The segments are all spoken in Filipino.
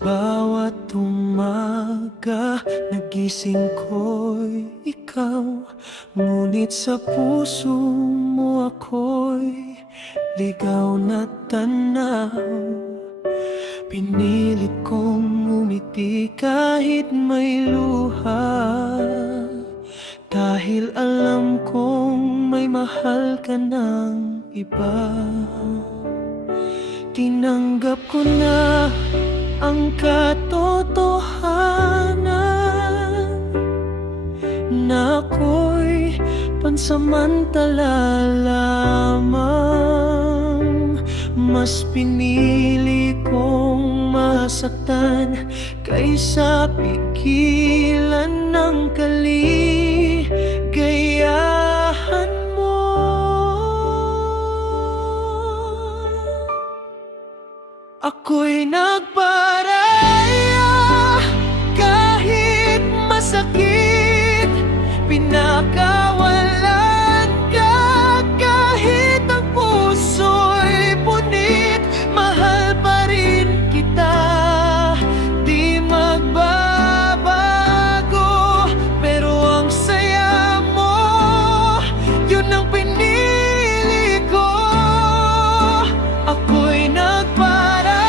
bawat umaga, nagising ko'y ikaw. Ngunit sa puso mo ako'y ligaw na tanaw. Pinilit kong ngumiti kahit may luha, dahil alam kong may mahal ka ng iba. Tinanggap ko na ang katotohanan na ako'y pansamantala lamang. Mas pinili kong masaktan kaysa pigilan ng kaligayahan mo. Ako'y nagparaya kahit masakit, pinakawalan ka kahit ang puso'y punit. Mahal pa rin kita, di magbabago, pero ang saya mo, yun ang pinili ko. Ako'y nagparaya,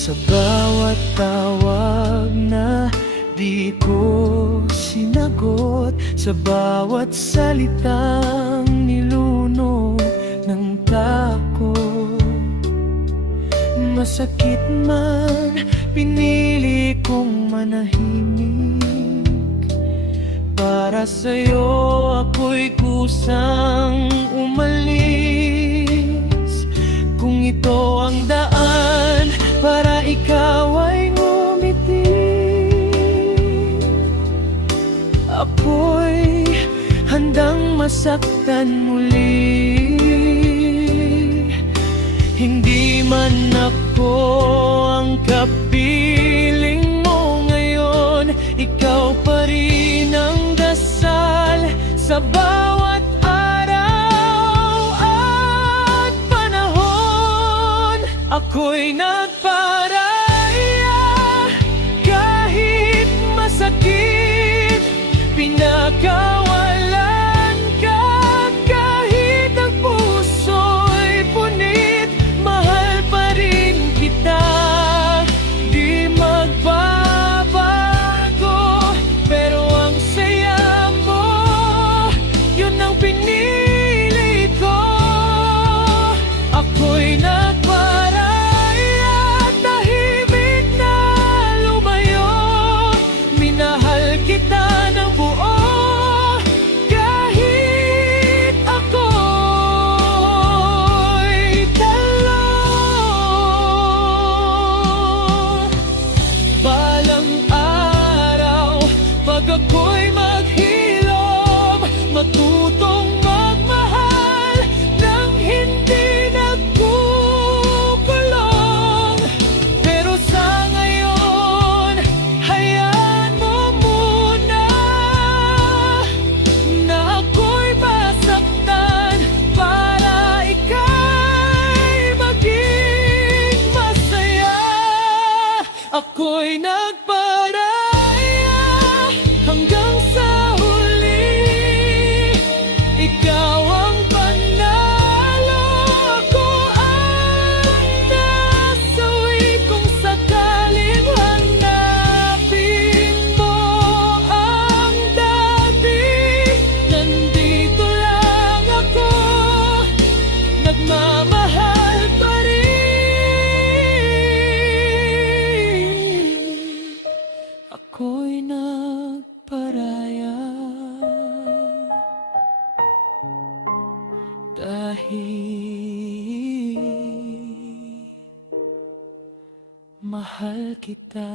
sa bawat tawag na di ko sinagot, sa bawat salitang nilunod ng takot. Masakit man, pinili kong manahimik. Para sa'yo ako'y kusang umalis. Kung ito ang daan para ikaw ay ngumiti, ako'y handang masaktan muli. Hindi man ako ang kapiling mo ngayon, ikaw pa rin ang dasal sa bawat araw at panahon. Ako'y nagparaya kahit masakit, pinakawalan ka kahit ang puso'y punit. Mahal pa rin kita, di magbabago, pero ang saya mo, yun ang pinili ko. Ako'y nagparaya, tahimik na lumayo, minahal kita ng buo kahit ako'y talo. Balang araw, pag ako'y maghilom, matutong magmahal nang hindi nagkukulong. Pero sa ngayon, hayaan mo muna na ako'y masaktan para ika'y maging masaya. Ako'y nagparaya hanggang sa huli, ikaw ang panalo, ako ang nasawi. Kung sakaling hanapin mo ang dati, nandito lang ako, nagmamahal pa rin. Ako'y nagparaya dahil mahal kita.